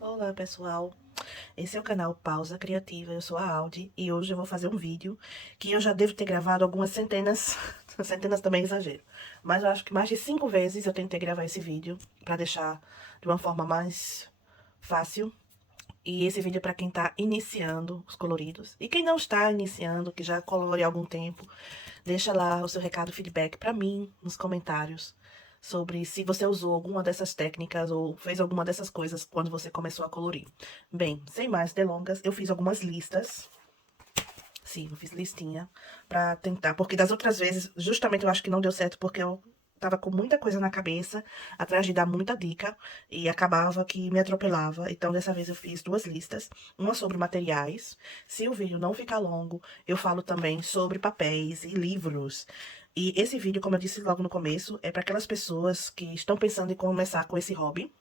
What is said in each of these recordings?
Olá pessoal, esse é o canal Pausa Criativa, eu sou a Audi e hoje eu vou fazer um vídeo que eu já devo ter gravado algumas centenas, centenas também é exagero, mas eu acho que mais de 5 vezes eu tentei gravar esse vídeo para deixar de uma forma mais fácil. E esse vídeo é para quem tá iniciando os coloridos. E quem não está iniciando, que já colore há algum tempo, deixa lá o seu recado, feedback para mim nos comentários sobre se você usou alguma dessas técnicas ou fez alguma dessas coisas quando você começou a colorir. Bem, sem mais delongas, eu fiz algumas listas. Sim, eu fiz listinha pra tentar, porque das outras vezes, justamente eu acho que não deu certo porque eu tava com muita coisa na cabeça, atrás de dar muita dica, e acabava que me atropelava. Então, dessa vez eu fiz duas listas, uma sobre materiais. Se o vídeo não ficar longo, eu falo também sobre papéis e livros. E esse vídeo, como eu disse logo no começo, é para aquelas pessoas que estão pensando em começar com esse hobby,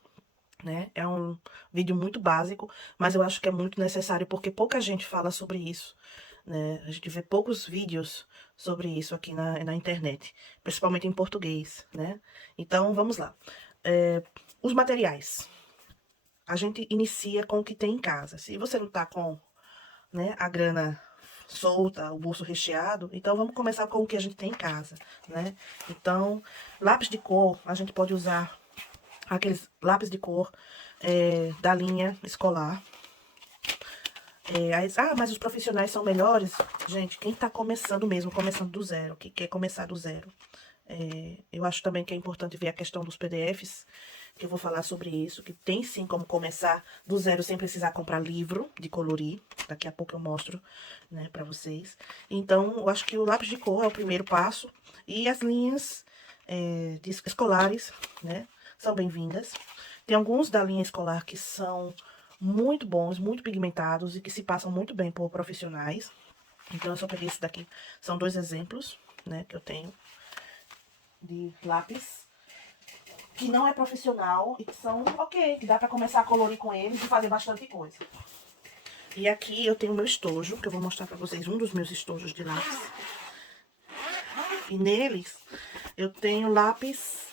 né? É um vídeo muito básico, mas eu acho que é muito necessário porque pouca gente fala sobre isso, né? A gente vê poucos vídeos sobre isso aqui na internet, principalmente em português, né? Então, vamos lá. Os materiais. A gente inicia com o que tem em casa. Se você não tá com, né, a grana solta, o bolso recheado, então vamos começar com o que a gente tem em casa, né? Então, lápis de cor, a gente pode usar aqueles lápis de cor da linha escolar. Mas os profissionais são melhores. Gente, quem tá começando mesmo, começando do zero, que quer começar do zero. Eu acho também que é importante ver a questão dos PDFs, que eu vou falar sobre isso, que tem sim como começar do zero sem precisar comprar livro de colorir. Daqui a pouco eu mostro, né, pra vocês. Então, eu acho que o lápis de cor é o primeiro passo. E as linhas escolares, né, são bem-vindas. Tem alguns da linha escolar que são muito bons, muito pigmentados e que se passam muito bem por profissionais. Então, eu só peguei esse daqui. São dois exemplos, né, que eu tenho de lápis que não é profissional e que são ok, que dá pra começar a colorir com eles e fazer bastante coisa. E aqui eu tenho o meu estojo, que eu vou mostrar pra vocês um dos meus estojos de lápis. E neles eu tenho lápis,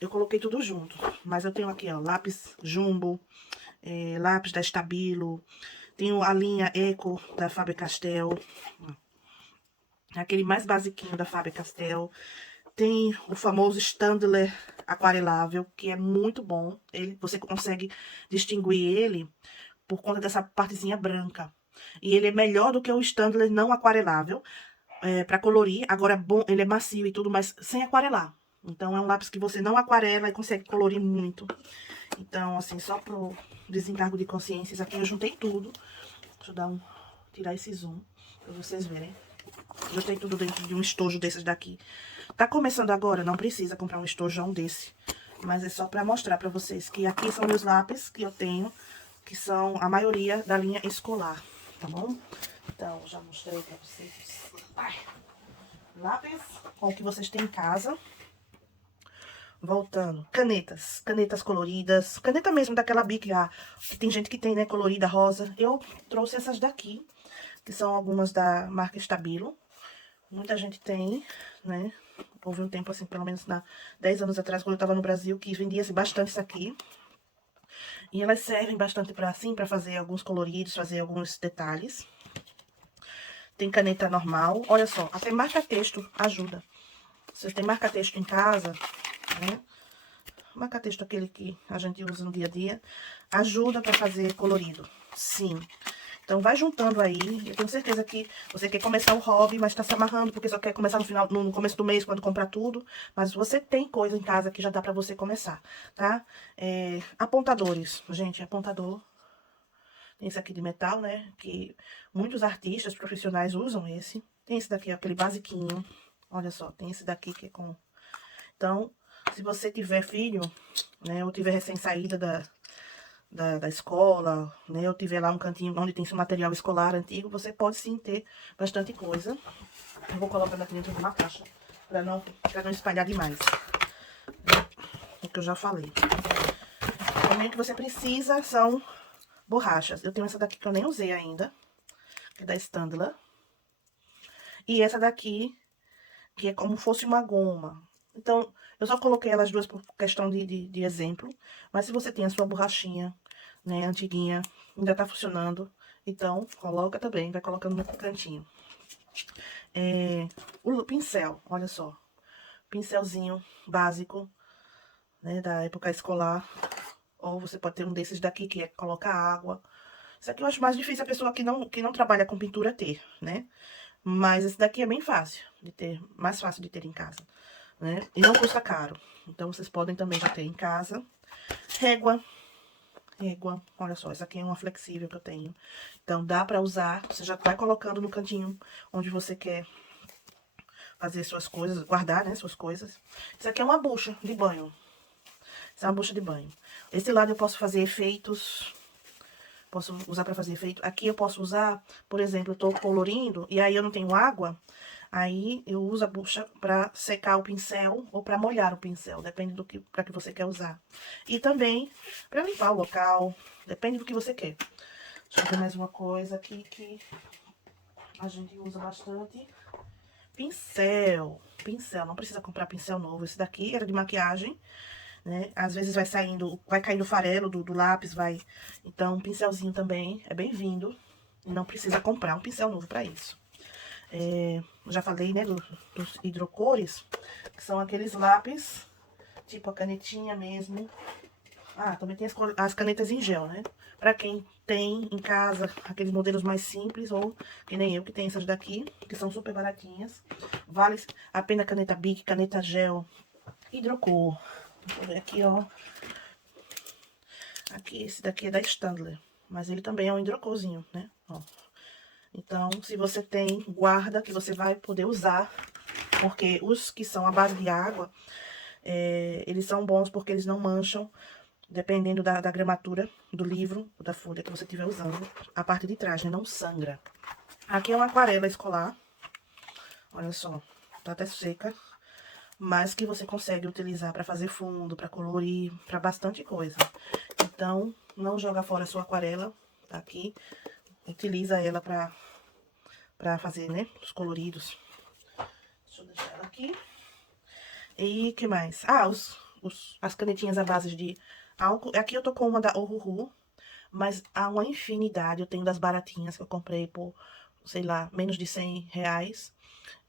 eu coloquei tudo junto, mas eu tenho aqui, ó, lápis Jumbo, lápis da Stabilo, tenho a linha Eco da Faber-Castell, aquele mais basiquinho da Faber-Castell. Tem o famoso Staedtler aquarelável, que é muito bom. Você consegue distinguir ele por conta dessa partezinha branca. E ele é melhor do que o Staedtler não aquarelável para colorir. Agora, bom, ele é macio e tudo, mas sem aquarelar. Então, é um lápis que você não aquarela e consegue colorir muito. Então, assim, só pro desencargo de consciências, aqui eu juntei tudo. Deixa eu tirar esse zoom pra vocês verem. Juntei tudo dentro de um estojo desses daqui. Tá começando agora, não precisa comprar um estojão desse. Mas é só pra mostrar pra vocês que aqui são meus lápis que eu tenho, que são a maioria da linha escolar, tá bom? Então, já mostrei pra vocês. Ai, lápis com o que vocês têm em casa. Voltando, canetas, canetas coloridas, caneta mesmo daquela Bic, que tem gente que tem, né, colorida, rosa. Eu trouxe essas daqui, que são algumas da marca Stabilo. Muita gente tem, né? Houve um tempo, assim, pelo menos 10 anos atrás, quando eu tava no Brasil, que vendia-se bastante isso aqui. E elas servem bastante pra, assim, pra fazer alguns coloridos, fazer alguns detalhes. Tem caneta normal. Olha só, até marca-texto ajuda. Se você tem marca-texto em casa, né? Marca-texto aquele que a gente usa no dia a dia, ajuda pra fazer colorido. Sim. Então, vai juntando aí. Eu tenho certeza que você quer começar o hobby, mas tá se amarrando porque só quer começar no começo do mês, quando comprar tudo. Mas você tem coisa em casa que já dá pra você começar, tá? Apontadores. Gente, apontador. Tem esse aqui de metal, né? Que muitos artistas profissionais usam esse. Tem esse daqui, aquele basiquinho. Olha só, tem esse daqui que é com... Então, se você tiver filho, né? Ou tiver recém-saída da escola, né? Ou tiver lá um cantinho onde tem seu material escolar antigo, você pode sim ter bastante coisa. Eu vou colocando aqui dentro de uma caixa, pra não espalhar demais, né? O que eu já falei. Também o que você precisa são borrachas. Eu tenho essa daqui que eu nem usei ainda, que é da Staedtler. E essa daqui, que é como fosse uma goma. Então, eu só coloquei elas duas por questão de exemplo. Mas se você tem a sua borrachinha, né, antiguinha, ainda tá funcionando. Então, coloca também, vai colocando no cantinho. O pincel, olha só. Pincelzinho básico, né, da época escolar. Ou você pode ter um desses daqui, que é colocar água. Isso aqui eu acho mais difícil a pessoa que não trabalha com pintura ter, né? Mas esse daqui é bem fácil de ter, mais fácil de ter em casa, né? E não custa caro. Então, vocês podem também já ter em casa. Régua. Régua. Olha só, essa aqui é uma flexível que eu tenho. Então, dá pra usar. Você já vai colocando no cantinho onde você quer fazer suas coisas, guardar, né, suas coisas. Isso aqui é uma bucha de banho. Isso é uma bucha de banho. Esse lado eu posso fazer efeitos. Posso usar pra fazer efeito. Aqui eu posso usar, por exemplo, eu tô colorindo e aí eu não tenho água. Aí eu uso a bucha pra secar o pincel ou pra molhar o pincel. Depende do que, pra que você quer usar. E também pra limpar o local. Depende do que você quer. Deixa eu ver mais uma coisa aqui que a gente usa bastante. Pincel. Pincel. Não precisa comprar pincel novo. Esse daqui era de maquiagem, né? Às vezes vai saindo, vai caindo o farelo do lápis, vai. Então, um pincelzinho também é bem-vindo. Não precisa comprar um pincel novo pra isso. Já falei, né, dos hidrocores, que são aqueles lápis, tipo a canetinha mesmo. Ah, também tem as canetas em gel, né? Pra quem tem em casa aqueles modelos mais simples, ou que nem eu, que tem essas daqui, que são super baratinhas. Vale a pena caneta Bic, caneta gel, hidrocor. Deixa eu ver aqui, ó. Aqui, esse daqui é da Standler, mas ele também é um hidrocorzinho, né? Ó. Então, se você tem, guarda que você vai poder usar, porque os que são à base de água, eles são bons porque eles não mancham, dependendo da gramatura do livro, ou da folha que você estiver usando, a parte de trás, né? Não sangra. Aqui é uma aquarela escolar, olha só, tá até seca, mas que você consegue utilizar para fazer fundo, para colorir, para bastante coisa. Então, não joga fora a sua aquarela, tá aqui, utiliza ela pra fazer, né, os coloridos. Deixa eu deixar ela aqui. E que mais? Ah, as canetinhas à base de álcool. Aqui eu tô com uma da Ohuhu, mas há uma infinidade. Eu tenho das baratinhas que eu comprei por, sei lá, menos de R$ 100.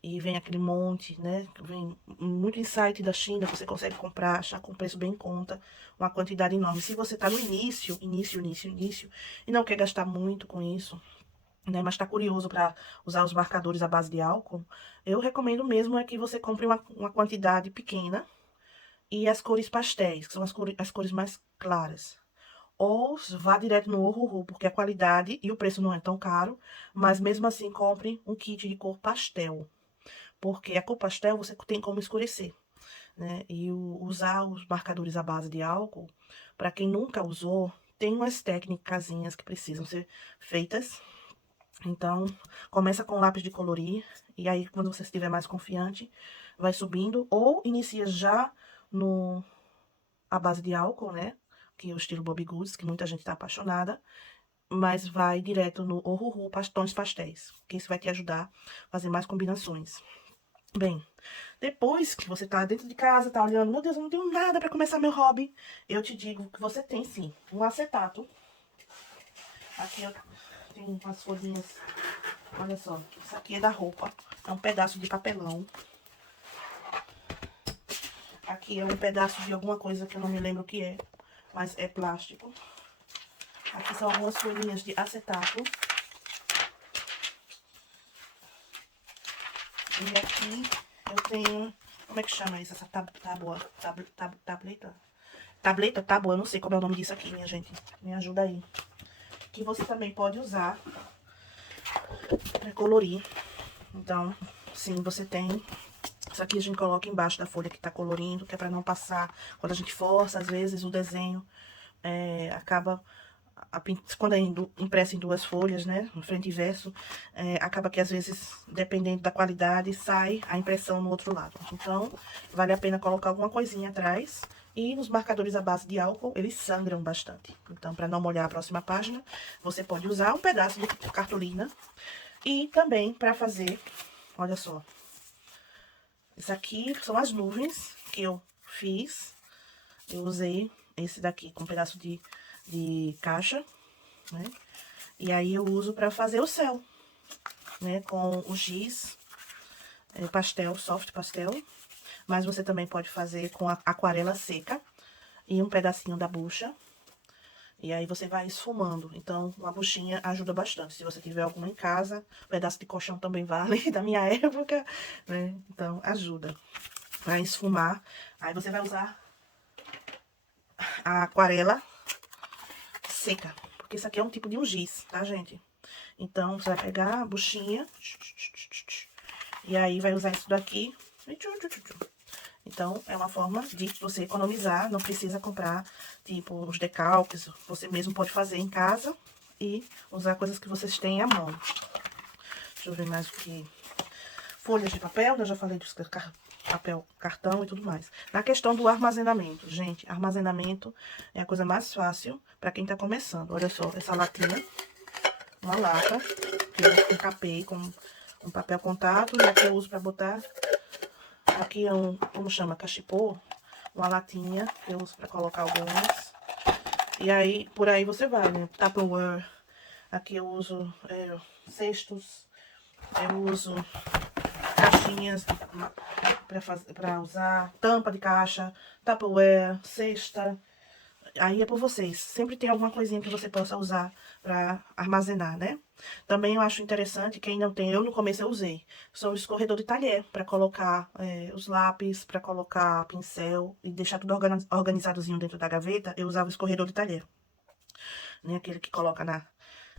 E vem aquele monte, né? Vem muito em site da China, você consegue comprar, achar com preço bem em conta, uma quantidade enorme. Se você tá no início, e não quer gastar muito com isso, né, mas tá curioso para usar os marcadores à base de álcool, eu recomendo mesmo é que você compre uma quantidade pequena e as cores pastéis, que são as cores mais claras. Ou vá direto no Ohuhu, porque a qualidade e o preço não é tão caro, mas mesmo assim compre um kit de cor pastel, porque a cor pastel você tem como escurecer, né? E usar os marcadores à base de álcool, para quem nunca usou, tem umas técnicas que precisam ser feitas. Então, começa com lápis de colorir, e aí quando você estiver mais confiante, vai subindo, ou inicia já no a base de álcool, né? Que é o estilo Bobbie Goods, que muita gente tá apaixonada, mas vai direto no Ohuhu, tons pastéis, que isso vai te ajudar a fazer mais combinações. Bem, depois que você tá dentro de casa, tá olhando, meu Deus, eu não tenho nada pra começar meu hobby, eu te digo que você tem sim, um acetato. Aqui eu tenho umas folhinhas. Olha só, isso aqui é da roupa. É um pedaço de papelão. Aqui é um pedaço de alguma coisa que eu não me lembro o que é, mas é plástico. Aqui são algumas folhinhas de acetato. E aqui eu tenho, como é que chama isso? Essa tableta? Tábua, eu não sei como é o nome disso aqui, minha gente. Me ajuda aí. Que você também pode usar pra colorir. Então, sim, você tem. Isso aqui a gente coloca embaixo da folha que tá colorindo, que é pra não passar. Quando a gente força, às vezes o desenho acaba... Quando é impresso em duas folhas, né, no frente e verso, acaba que às vezes, dependendo da qualidade, sai a impressão no outro lado. Então, vale a pena colocar alguma coisinha atrás. E nos marcadores à base de álcool, eles sangram bastante. Então, para não molhar a próxima página, você pode usar um pedaço de cartolina. E também para fazer, olha só, isso aqui são as nuvens que eu fiz. Eu usei esse daqui com um pedaço de de caixa, né? E aí eu uso pra fazer o céu, né? Com o giz, pastel, soft pastel. Mas você também pode fazer com a aquarela seca e um pedacinho da bucha. E aí você vai esfumando. Então, uma buchinha ajuda bastante. Se você tiver alguma em casa, um pedaço de colchão também vale, da minha época, né? Então, ajuda pra esfumar. Aí você vai usar a aquarela seca, porque isso aqui é um tipo de um giz, tá, gente? Então, você vai pegar a buchinha e aí vai usar isso daqui. Então, é uma forma de você economizar, não precisa comprar, tipo, os decalques, você mesmo pode fazer em casa e usar coisas que vocês têm à mão. Deixa eu ver mais o que... Folhas de papel, eu já falei dos papel, cartão e tudo mais. Na questão do armazenamento, gente, armazenamento é a coisa mais fácil para quem tá começando. Olha só, essa latinha, uma lata, que eu encapei com um papel contato, e aqui eu uso para botar... Aqui é um, como chama, cachepô, uma latinha que eu uso pra colocar algumas. E aí, por aí você vai, né? Tupperware. Aqui eu uso cestos. Eu uso caixinhas pra usar. Tampa de caixa, Tupperware, cesta. Aí é por vocês. Sempre tem alguma coisinha que você possa usar pra armazenar, né? Também eu acho interessante, quem não tem, eu no começo eu usei, são o escorredor de talher, pra colocar os lápis, pra colocar pincel e deixar tudo organizadozinho dentro da gaveta, eu usava o escorredor de talher. Né? Aquele que coloca na...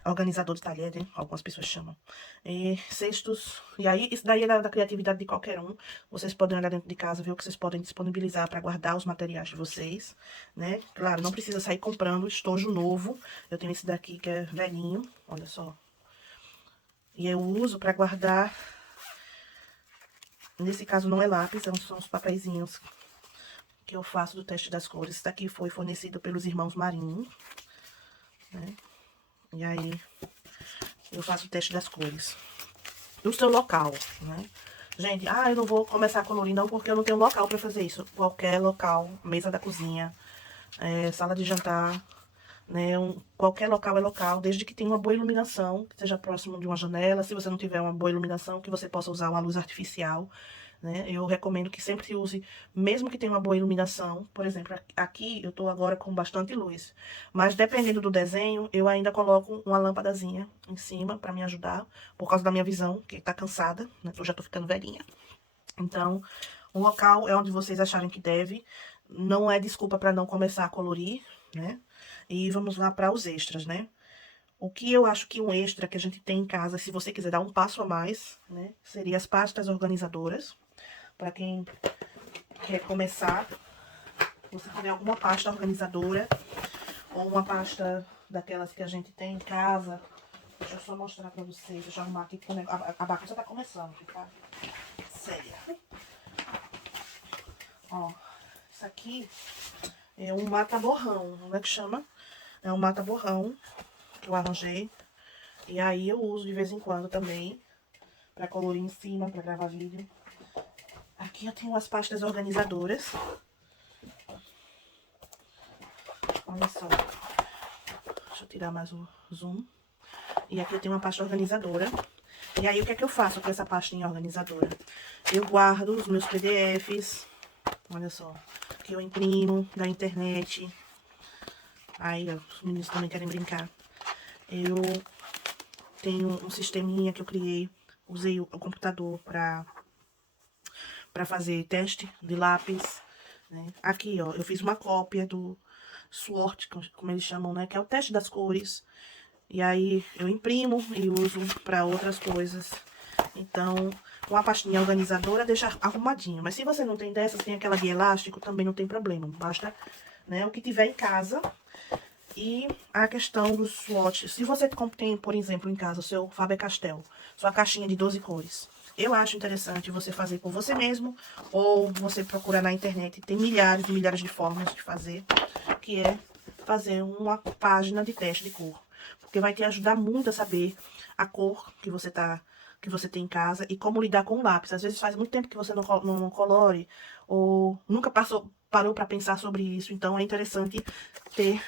Organizador de talher, né? Algumas pessoas chamam. E cestos. E aí, isso daí é da criatividade de qualquer um. Vocês podem olhar dentro de casa, ver o que vocês podem disponibilizar para guardar os materiais de vocês, né? Claro, não precisa sair comprando estojo novo. Eu tenho esse daqui que é velhinho, olha só. E eu uso para guardar... Nesse caso não é lápis, são os papeizinhos que eu faço do teste das cores. Esse daqui foi fornecido pelos irmãos Marinho, né? E aí, eu faço o teste das cores. Do seu local, né? Gente, eu não vou começar a colorir não, porque eu não tenho local pra fazer isso. Qualquer local, mesa da cozinha, sala de jantar, né? Qualquer local é local, desde que tenha uma boa iluminação, que seja próximo de uma janela. Se você não tiver uma boa iluminação, que você possa usar uma luz artificial, né? Eu recomendo que sempre se use, mesmo que tenha uma boa iluminação. Por exemplo, aqui eu tô agora com bastante luz, mas dependendo do desenho, eu ainda coloco uma lâmpadazinha em cima pra me ajudar, por causa da minha visão, que tá cansada, né? Eu já tô ficando velhinha. Então, o local é onde vocês acharem que deve, não é desculpa pra não começar a colorir, né? E vamos lá para os extras, né? O que eu acho que um extra que a gente tem em casa, se você quiser dar um passo a mais, né? Seria as pastas organizadoras. Para quem quer começar, você tiver alguma pasta organizadora ou uma pasta daquelas que a gente tem em casa. Deixa eu só mostrar para vocês, deixa eu arrumar aqui, porque a bagunça tá começando a ficar séria. Ó, isso aqui é um mata-borrão, como é que chama? É um mata-borrão que eu arranjei. E aí eu uso de vez em quando também, pra colorir em cima, pra gravar vídeo. Aqui eu tenho as pastas organizadoras. Olha só. Deixa eu tirar mais o zoom. E aqui eu tenho uma pasta organizadora. E aí o que é que eu faço com essa pastinha organizadora? Eu guardo os meus PDFs. Olha só. Que eu imprimo da internet. Aí, ó, os meninos também querem brincar. Eu tenho um sisteminha que eu criei. Usei o computador pra fazer teste de lápis, né? Aqui, ó, eu fiz uma cópia do SWOT, como eles chamam, né? Que é o teste das cores. E aí, eu imprimo e uso pra outras coisas. Então, com a pastinha organizadora, deixa arrumadinho. Mas se você não tem dessas, tem aquela de elástico, também não tem problema. Basta, né, o que tiver em casa. E a questão dos swatches. Se você tem, por exemplo, em casa o seu Faber-Castell, sua caixinha de 12 cores, eu acho interessante você fazer por você mesmo, ou você procurar na internet. Tem milhares e milhares de formas de fazer, que é fazer uma página de teste de cor. Porque vai te ajudar muito a saber a cor que você tem em casa e como lidar com o lápis. Às vezes faz muito tempo que você não colore, ou nunca parou para pensar sobre isso. Então é interessante ter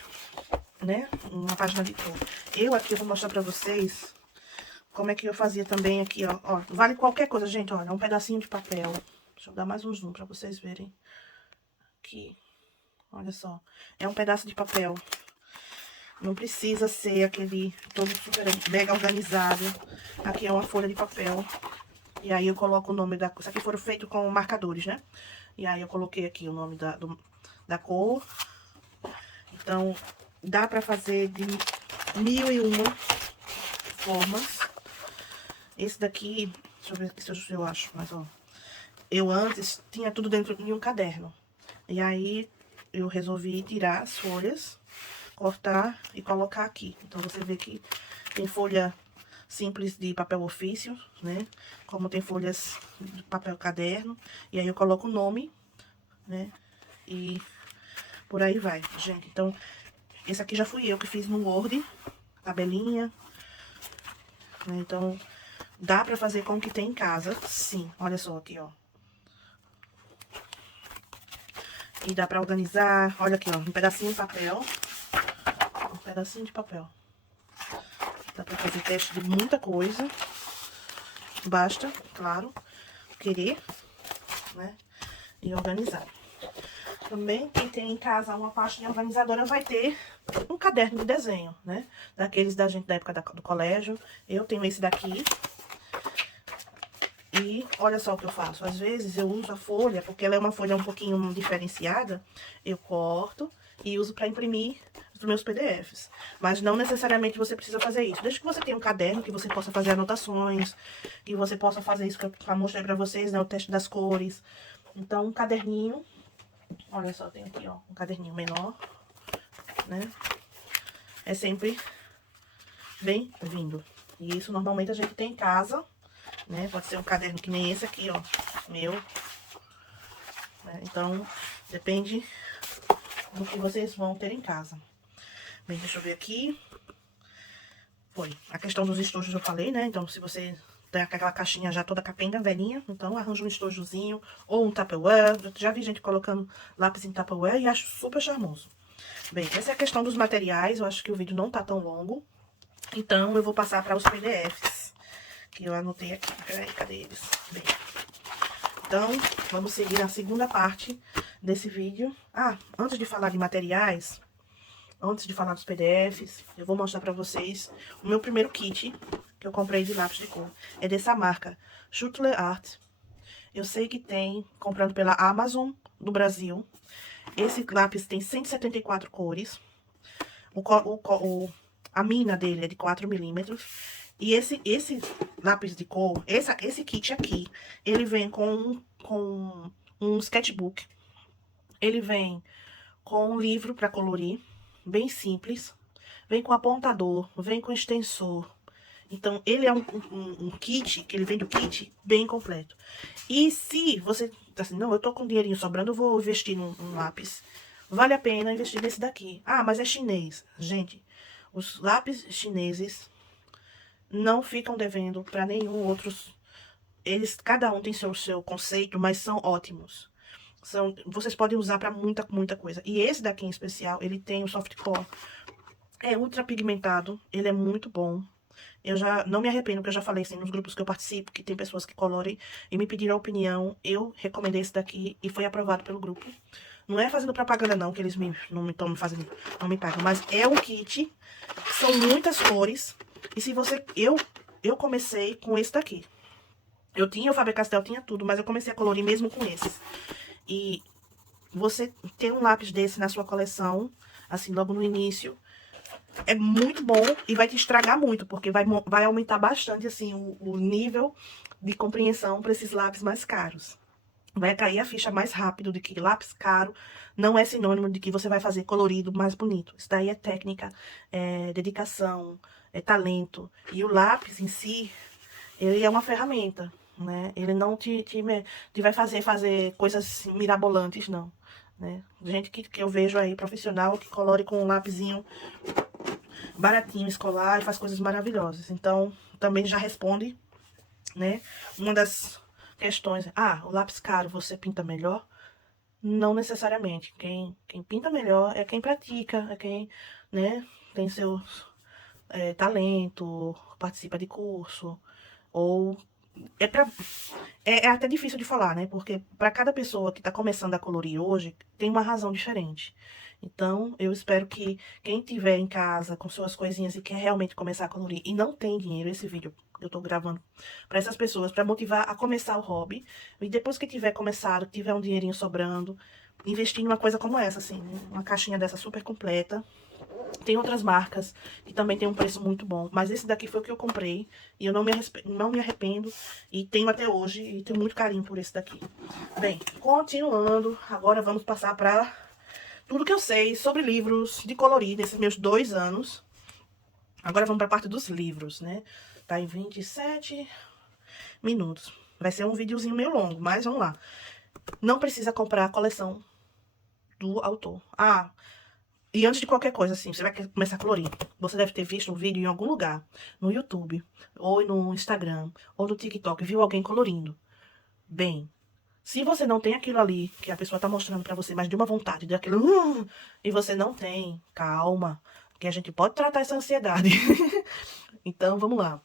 né? Uma página de cor. Eu aqui vou mostrar pra vocês como é que eu fazia também aqui, ó. Ó, vale qualquer coisa, gente, olha, um pedacinho de papel. Deixa eu dar mais um zoom pra vocês verem. Aqui, olha só. É um pedaço de papel. Não precisa ser aquele todo super mega organizado. Aqui é uma folha de papel. E aí eu coloco o nome da... Isso aqui foram feitos com marcadores, né? E aí eu coloquei aqui o nome da cor. Então, dá pra fazer de 1001 formas. Esse daqui, deixa eu ver se eu acho, mas ó. Eu antes tinha tudo dentro de um caderno. E aí eu resolvi tirar as folhas, cortar e colocar aqui. Então você vê que tem folha simples de papel ofício, né? Como tem folhas de papel caderno. E aí eu coloco o nome, né? E por aí vai, gente. Então, esse aqui já fui eu que fiz no Word, tabelinha. Né? Então, dá pra fazer com o que tem em casa, sim. Olha só aqui, ó. E dá pra organizar, olha aqui, ó, um pedacinho de papel. Um pedacinho de papel. Dá pra fazer teste de muita coisa. Basta, claro, querer, né? E organizar. Também, quem tem em casa uma pastinha organizadora vai ter um caderno de desenho, né? Daqueles da gente da época do colégio. Eu tenho esse daqui. E olha só o que eu faço. Às vezes eu uso a folha, porque ela é uma folha um pouquinho diferenciada. Eu corto e uso para imprimir os meus PDFs. Mas não necessariamente você precisa fazer isso. Desde que você tenha um caderno, que você possa fazer anotações, que você possa fazer isso que eu mostrei para vocês, né? O teste das cores. Então, um caderninho. Olha só, tem aqui, ó, um caderninho menor, né? É sempre bem-vindo. E isso normalmente a gente tem em casa, né? Pode ser um caderno que nem esse aqui, ó, meu. Né? Então, depende do que vocês vão ter em casa. Bem, deixa eu ver aqui. Foi. A questão dos estojos eu falei, né? Então, se você tem aquela caixinha já toda capenga, velhinha, então arranja um estojozinho ou um Tupperware. Eu já vi gente colocando lápis em Tupperware e acho super charmoso. Bem, essa é a questão dos materiais. Eu acho que o vídeo não tá tão longo. Então, eu vou passar para os PDFs. Que eu anotei aqui. Peraí, cadê eles? Bem, então, vamos seguir a segunda parte desse vídeo. Ah, antes de falar de materiais, antes de falar dos PDFs, eu vou mostrar pra vocês o meu primeiro kit que eu comprei de lápis de cor. É dessa marca, Schuttler Art. Eu sei que tem, comprando pela Amazon do Brasil. Esse lápis tem 174 cores. A mina dele é de 4 milímetros. E esse lápis de cor, esse kit aqui, ele vem com um sketchbook. Ele vem com um livro para colorir, bem simples. Vem com apontador, vem com extensor. Então, ele é um kit, que ele vem do kit, bem completo. E se você, assim, não, eu tô com dinheirinho sobrando, eu vou investir num lápis. Vale a pena investir nesse daqui. Ah, mas é chinês. Gente, os lápis chineses não ficam devendo para nenhum outros. Eles, cada um tem seu conceito, mas são ótimos. Vocês podem usar para muita coisa. E esse daqui em especial, ele tem o soft core. É ultra pigmentado, ele é muito bom. Eu já não me arrependo, porque eu já falei assim, nos grupos que eu participo, que tem pessoas que colorem e me pediram a opinião. Eu recomendei esse daqui e foi aprovado pelo grupo. Não é fazendo propaganda não, que eles não me estão fazendo, não me pagam, mas é um kit, são muitas cores. E se você, eu comecei com esse daqui. Eu tinha o Faber-Castell, tinha tudo, mas eu comecei a colorir mesmo com esses. E você ter um lápis desse na sua coleção, assim, logo no início, é muito bom e vai te estragar muito, porque vai aumentar bastante, assim, o nível de compreensão para esses lápis mais caros. Vai cair a ficha mais rápido de que lápis caro não é sinônimo de que você vai fazer colorido mais bonito. Isso daí é técnica, é dedicação, é talento. E o lápis em si, ele é uma ferramenta, né? Ele não te vai fazer coisas mirabolantes, não. Né? Gente que eu vejo aí, profissional, que colore com um lapisinho baratinho, escolar, e faz coisas maravilhosas. Então, também já responde, né? Uma das questões, o lápis caro você pinta melhor? Não necessariamente. Quem pinta melhor é quem pratica, é quem, né, tem seu talento, participa de curso, ou é pra, é até difícil de falar, né? Porque para cada pessoa que está começando a colorir hoje, tem uma razão diferente. Então, eu espero que quem tiver em casa com suas coisinhas e quer realmente começar a colorir e não tem dinheiro, esse vídeo eu tô gravando para essas pessoas, para motivar a começar o hobby. E depois que tiver começado, tiver um dinheirinho sobrando, investir em uma coisa como essa, assim, uma caixinha dessa super completa. Tem outras marcas que também tem um preço muito bom, mas esse daqui foi o que eu comprei e eu não me arrependo e tenho até hoje e tenho muito carinho por esse daqui. Bem, continuando, agora vamos passar para tudo que eu sei sobre livros de colorir desses meus 2 anos. Agora vamos para a parte dos livros, né? Tá em 27 minutos. Vai ser um videozinho meio longo, mas vamos lá. Não precisa comprar a coleção do autor. E antes de qualquer coisa, assim, você vai começar a colorir. Você deve ter visto um vídeo em algum lugar, no YouTube, ou no Instagram, ou no TikTok, viu alguém colorindo. Bem, se você não tem aquilo ali, que a pessoa tá mostrando pra você, mas de uma vontade, de aquilo, e você não tem, calma, que a gente pode tratar essa ansiedade. Então, vamos lá.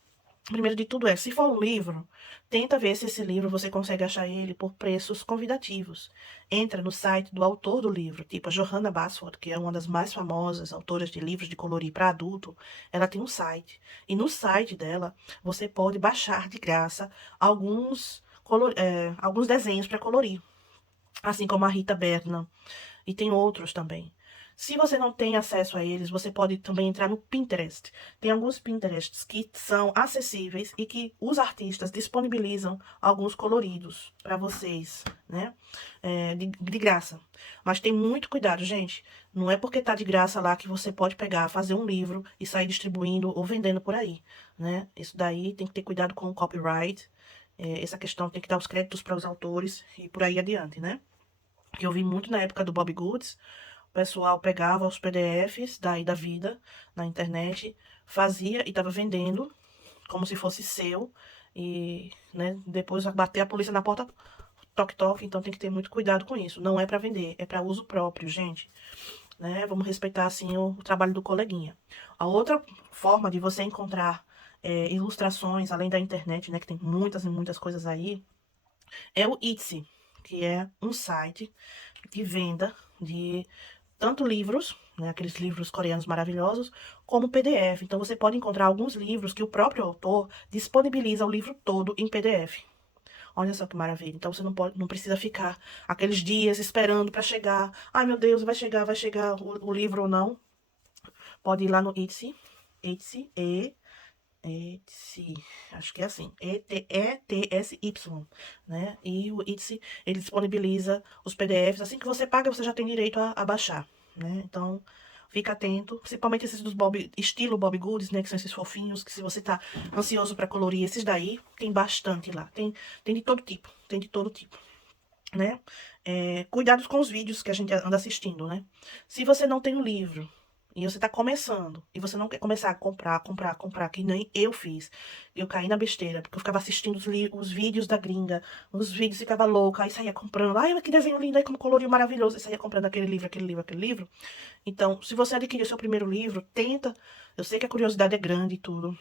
Primeiro de tudo se for um livro, tenta ver se esse livro você consegue achar ele por preços convidativos. Entra no site do autor do livro, tipo a Johanna Basford, que é uma das mais famosas autoras de livros de colorir para adulto, ela tem um site. E no site dela, você pode baixar de graça alguns desenhos para colorir. Assim como a Rita Berna. E tem outros também. Se você não tem acesso a eles, você pode também entrar no Pinterest. Tem alguns Pinterests que são acessíveis e que os artistas disponibilizam alguns coloridos para vocês, né? De graça. Mas tem muito cuidado, gente. Não é porque tá de graça lá que você pode pegar, fazer um livro e sair distribuindo ou vendendo por aí, né? Isso daí tem que ter cuidado com o copyright. Essa questão tem que dar os créditos para os autores e por aí adiante, né? Que eu vi muito na época do Bob Goods. O pessoal pegava os PDFs daí da vida na internet, fazia e estava vendendo como se fosse seu. E, né, depois bater a polícia na porta, toque, toque. Então tem que ter muito cuidado com isso. Não é para vender, é para uso próprio, gente. Né? Vamos respeitar, assim, o trabalho do coleguinha. A outra forma de você encontrar ilustrações, além da internet, né, que tem muitas e muitas coisas aí, é o Etsy, que é um site de venda de tanto livros, né, aqueles livros coreanos maravilhosos, como PDF. Então, você pode encontrar alguns livros que o próprio autor disponibiliza o livro todo em PDF. Olha só que maravilha. Então, você não precisa ficar aqueles dias esperando para chegar. Ai, meu Deus, vai chegar o livro ou não. Pode ir lá no Etsy. Etsy, Etsy, acho que é assim, ETSY, né? E o Etsy, ele disponibiliza os PDFs, assim que você paga, você já tem direito a baixar, né? Então, fica atento, principalmente esses dos estilo Bob Goods, né? Que são esses fofinhos, que se você tá ansioso para colorir, esses daí, tem bastante lá, tem de todo tipo, né? Cuidados com os vídeos que a gente anda assistindo, né? Se você não tem um livro e você tá começando, e você não quer começar a comprar, que nem eu fiz. Eu caí na besteira, porque eu ficava assistindo os vídeos da gringa, os vídeos ficava louca, aí saía comprando. Ai, que desenho lindo, aí como coloriu maravilhoso, e saía comprando aquele livro. Então, se você adquirir o seu primeiro livro, tenta, eu sei que a curiosidade é grande e tudo,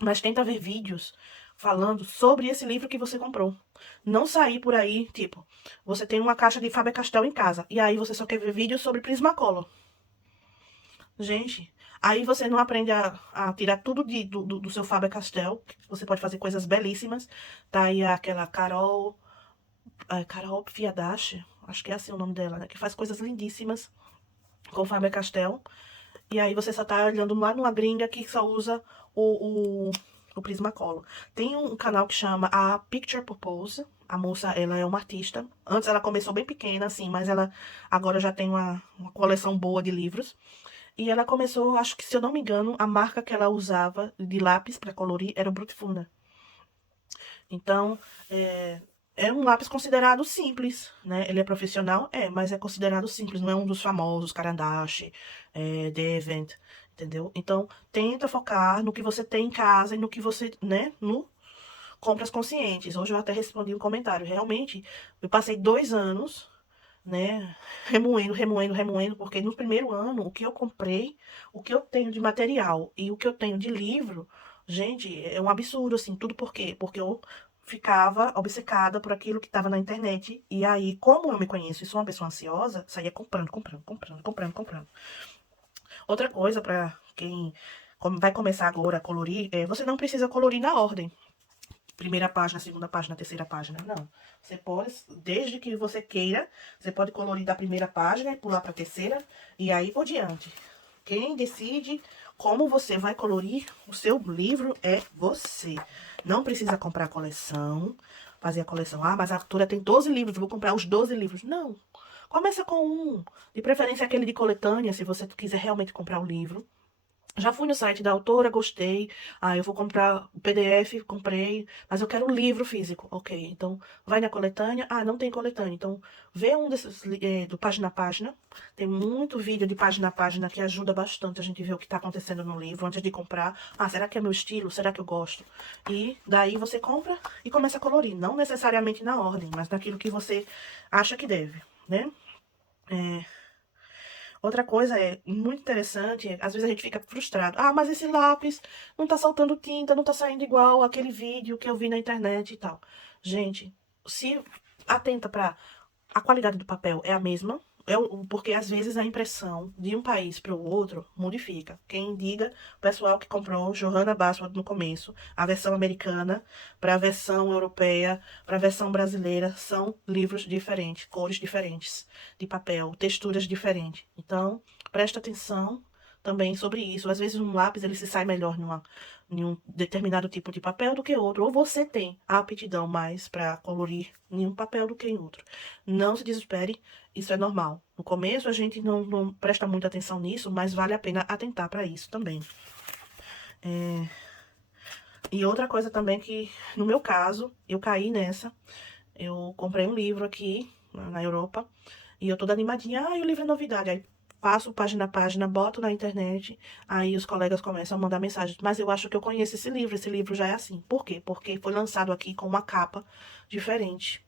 mas tenta ver vídeos falando sobre esse livro que você comprou. Não sair por aí, tipo, você tem uma caixa de Faber-Castell em casa, e aí você só quer ver vídeos sobre Prismacolor. Gente, aí você não aprende a tirar tudo do seu Faber-Castell. Você pode fazer coisas belíssimas. Tá aí aquela Carol Fiadache, acho que é assim o nome dela, né? Que faz coisas lindíssimas com Faber-Castell. E aí você só tá olhando lá numa gringa que só usa o Prismacolor. Tem um canal que chama a Picture Purpose. A moça, ela é uma artista. Antes ela começou bem pequena, assim, mas ela agora já tem uma coleção boa de livros. E ela começou, acho que se eu não me engano, a marca que ela usava de lápis para colorir era o Brute Funda. Então, é um lápis considerado simples, né? Ele é profissional? Mas é considerado simples, não é um dos famosos, Carandache, Devent, entendeu? Então, tenta focar no que você tem em casa e no que você, né, no compras conscientes. Hoje eu até respondi um comentário. Realmente, eu passei 2 anos né, remoendo, remoendo, remoendo, porque no primeiro ano, o que eu comprei, o que eu tenho de material e o que eu tenho de livro, gente, é um absurdo, assim, tudo por quê? Porque eu ficava obcecada por aquilo que estava na internet, e aí, como eu me conheço e sou uma pessoa ansiosa, saía comprando, comprando, comprando, comprando, comprando. Outra coisa para quem vai começar agora a colorir, você não precisa colorir na ordem. Primeira página, segunda página, terceira página. Não. Você pode, desde que você queira, você pode colorir da primeira página e pular para a terceira e aí por diante. Quem decide como você vai colorir o seu livro é você. Não precisa comprar a coleção, fazer a coleção. Ah, mas a autora tem 12 livros, vou comprar os 12 livros. Não. Começa com um. De preferência aquele de coletânea, se você quiser realmente comprar o livro. Já fui no site da autora, gostei. Ah, eu vou comprar o PDF, comprei, mas eu quero um livro físico. Ok, então vai na coletânea. Ah, não tem coletânea. Então vê um desses do página a página. Tem muito vídeo de página a página que ajuda bastante a gente ver o que está acontecendo no livro antes de comprar. Ah, será que é meu estilo? Será que eu gosto? E daí você compra e começa a colorir. Não necessariamente na ordem, mas naquilo que você acha que deve, né? Outra coisa é muito interessante, às vezes a gente fica frustrado. Ah, mas esse lápis não tá soltando tinta, não tá saindo igual aquele vídeo que eu vi na internet e tal. Gente, se atenta para a qualidade do papel é a mesma, porque às vezes a impressão de um país para o outro modifica. Quem diga, o pessoal que comprou Johanna Basford no começo, a versão americana para a versão europeia, para a versão brasileira, são livros diferentes, cores diferentes de papel, texturas diferentes. Então, presta atenção também sobre isso. Às vezes um lápis ele se sai melhor em um determinado tipo de papel do que outro, ou você tem a aptidão mais para colorir em um papel do que em outro. Não se desespere, isso é normal. No começo a gente não presta muita atenção nisso, mas vale a pena atentar para isso também. E outra coisa também que, no meu caso, eu caí nessa. Eu comprei um livro aqui na Europa e eu toda animadinha. Ah, o livro é novidade. Aí passo página a página, boto na internet, aí os colegas começam a mandar mensagens. Mas eu acho que eu conheço esse livro já é assim. Por quê? Porque foi lançado aqui com uma capa diferente.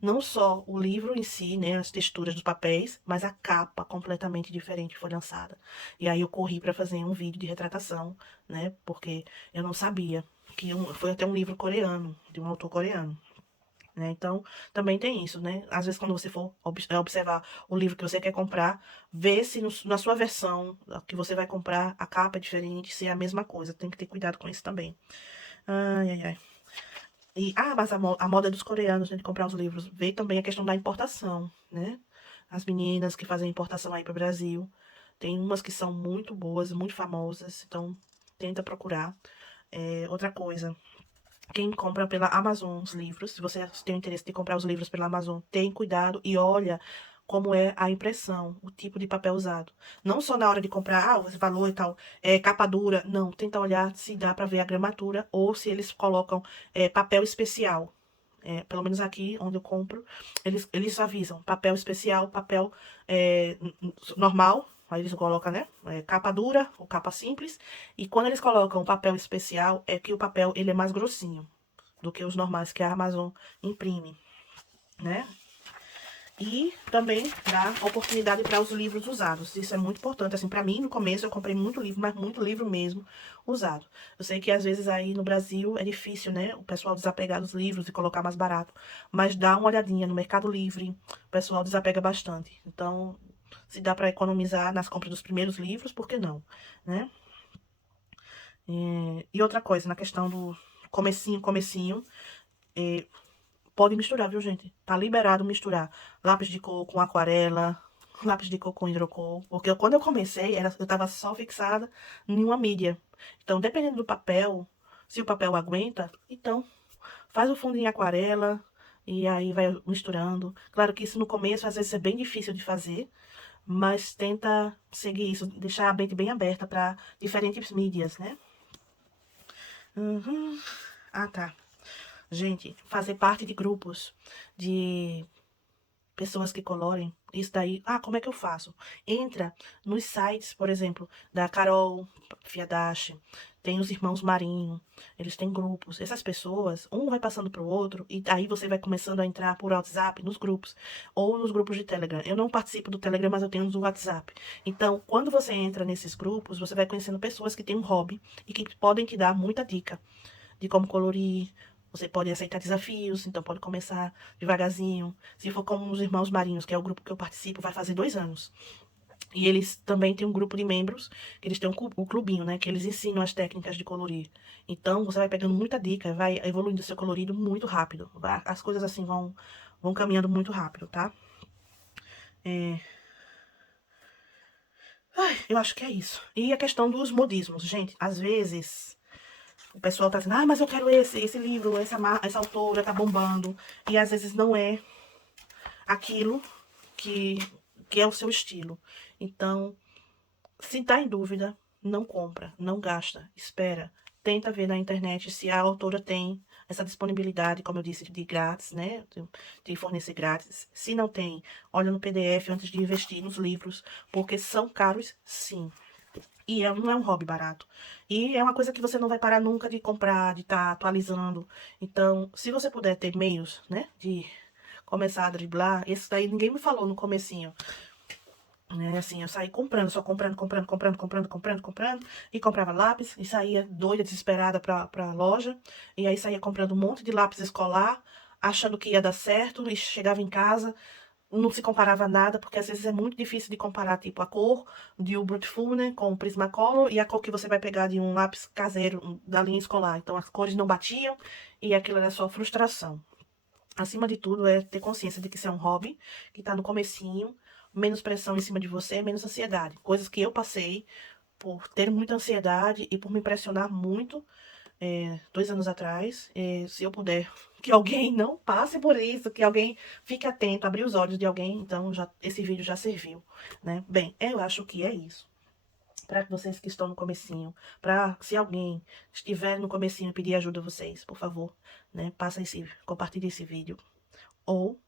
Não só o livro em si, né, as texturas dos papéis, mas a capa completamente diferente foi lançada. E aí eu corri para fazer um vídeo de retratação, né, porque eu não sabia que foi até um livro coreano, de um autor coreano. Né? Então, também tem isso, né? Às vezes, quando você for observar o livro que você quer comprar, vê se na sua versão que você vai comprar, a capa é diferente, se é a mesma coisa. Tem que ter cuidado com isso também. Ai, ai, ai. Mas a moda dos coreanos, né, de comprar os livros, veio também a questão da importação, né? As meninas que fazem importação aí para o Brasil. Tem umas que são muito boas, muito famosas, então tenta procurar. Outra coisa, quem compra pela Amazon os livros, se você tem o interesse de comprar os livros pela Amazon, tem cuidado e olha como é a impressão, o tipo de papel usado. Não só na hora de comprar, esse valor e tal, capa dura. Não, tenta olhar se dá para ver a gramatura ou se eles colocam papel especial. Pelo menos aqui onde eu compro, eles avisam papel especial, papel normal. Aí eles colocam, né? Capa dura ou capa simples. E quando eles colocam o papel especial, é que o papel ele é mais grossinho do que os normais que a Amazon imprime, né? E também dá oportunidade para os livros usados. Isso é muito importante. Assim, para mim, no começo, eu comprei muito livro, mas muito livro mesmo usado. Eu sei que às vezes aí no Brasil é difícil, né? O pessoal desapegar dos livros e colocar mais barato. Mas dá uma olhadinha no Mercado Livre, o pessoal desapega bastante. Então, se dá para economizar nas compras dos primeiros livros, por que não, né? E outra coisa, na questão do comecinho, pode misturar, viu, gente? Tá liberado misturar lápis de cor com aquarela, lápis de cor com hidrocor. Porque quando eu comecei, eu tava só fixada em uma mídia. Então, dependendo do papel, se o papel aguenta, então faz o fundo em aquarela e aí vai misturando. Claro que isso no começo às vezes é bem difícil de fazer, mas tenta seguir isso, deixar a mente bem aberta para diferentes mídias, né? Uhum. Ah, tá. Gente, fazer parte de grupos de pessoas que colorem, isso daí, como é que eu faço? Entra nos sites, por exemplo, da Carol Fiadashi, tem os irmãos Marinho, eles têm grupos. Essas pessoas, um vai passando pro outro, e aí você vai começando a entrar por WhatsApp nos grupos, ou nos grupos de Telegram. Eu não participo do Telegram, mas eu tenho do WhatsApp. Então, quando você entra nesses grupos, você vai conhecendo pessoas que têm um hobby e que podem te dar muita dica de como colorir. Você pode aceitar desafios, então pode começar devagarzinho. Se for como os Irmãos Marinhos, que é o grupo que eu participo, vai fazer 2 anos. E eles também têm um grupo de membros, que eles têm um clubinho, né? Que eles ensinam as técnicas de colorir. Então, você vai pegando muita dica, vai evoluindo seu colorido muito rápido. As coisas assim vão caminhando muito rápido, tá? Ai, eu acho que é isso. E a questão dos modismos, gente. Às vezes, o pessoal tá dizendo, ah, mas eu quero esse livro, essa autora tá bombando. E às vezes não é aquilo que, que é o seu estilo. Então, se tá em dúvida, não compra, não gasta, espera. Tenta ver na internet se a autora tem essa disponibilidade, como eu disse, de grátis, né? De fornecer grátis. Se não tem, olha no PDF antes de investir nos livros, porque são caros, sim. E não é um hobby barato. E é uma coisa que você não vai parar nunca de comprar, de estar atualizando. Então, se você puder ter meios, né, de começar a driblar, esse daí ninguém me falou no comecinho. Né, assim, eu saí comprando, só comprando, e comprava lápis, e saía doida, desesperada pra loja, e aí saía comprando um monte de lápis escolar, achando que ia dar certo, e chegava em casa, não se comparava nada, porque às vezes é muito difícil de comparar, tipo, a cor de um Beautiful, né, com o Prismacolor, e a cor que você vai pegar de um lápis caseiro da linha escolar. Então, as cores não batiam, e aquilo era só frustração. Acima de tudo, é ter consciência de que isso é um hobby, que tá no comecinho, menos pressão em cima de você, menos ansiedade. Coisas que eu passei por ter muita ansiedade e por me pressionar muito 2 anos atrás. Se eu puder que alguém não passe por isso, que alguém fique atento, abrir os olhos de alguém, então esse vídeo já serviu, né? Bem, eu acho que é isso. Para vocês que estão no comecinho, para se alguém estiver no comecinho pedir ajuda a vocês, por favor, né? Compartilhe esse vídeo. Ou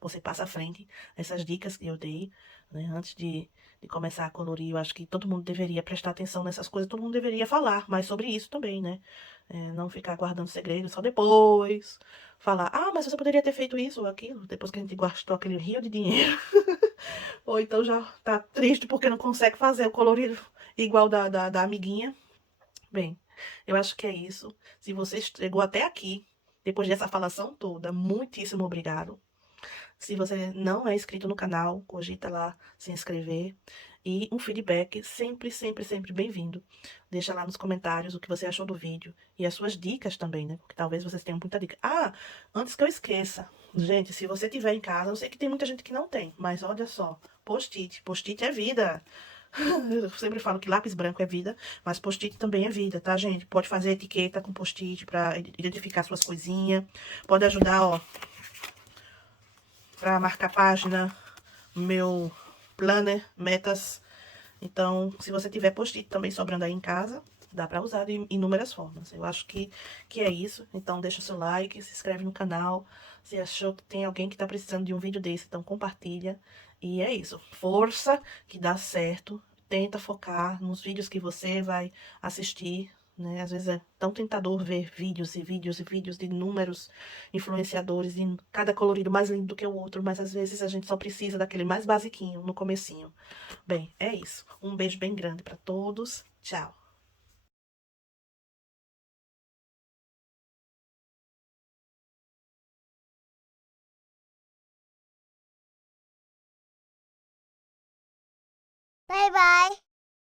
você passa à frente essas dicas que eu dei, né? Antes de começar a colorir, eu acho que todo mundo deveria prestar atenção nessas coisas, todo mundo deveria falar mais sobre isso também, né? Não ficar guardando segredo só depois. Falar, ah, mas você poderia ter feito isso ou aquilo, depois que a gente gastou aquele rio de dinheiro. Ou então já tá triste porque não consegue fazer o colorido igual da amiguinha. Bem, eu acho que é isso. Se você chegou até aqui, depois dessa falação toda, muitíssimo obrigado. Se você não é inscrito no canal, cogita lá se inscrever. E um feedback sempre, sempre, sempre bem-vindo. Deixa lá nos comentários o que você achou do vídeo. E as suas dicas também, né? Porque talvez vocês tenham muita dica. Ah, antes que eu esqueça. Gente, se você tiver em casa, eu sei que tem muita gente que não tem. Mas olha só, post-it. Post-it é vida. Eu sempre falo que lápis branco é vida, mas post-it também é vida, tá, gente? Pode fazer etiqueta com post-it pra identificar suas coisinhas. Pode ajudar, ó, para marcar página, meu planner, metas. Então, se você tiver post-it também sobrando aí em casa, dá para usar de inúmeras formas. Eu acho que é isso. Então, deixa o seu like, se inscreve no canal. Se achou que tem alguém que tá precisando de um vídeo desse, então compartilha. E é isso. Força, que dá certo. Tenta focar nos vídeos que você vai assistir, né? Às vezes é tão tentador ver vídeos e vídeos e vídeos de inúmeros influenciadores, e cada colorido mais lindo do que o outro, mas às vezes a gente só precisa daquele mais basiquinho no comecinho. Bem, é isso. Um beijo bem grande para todos. Tchau. Bye bye.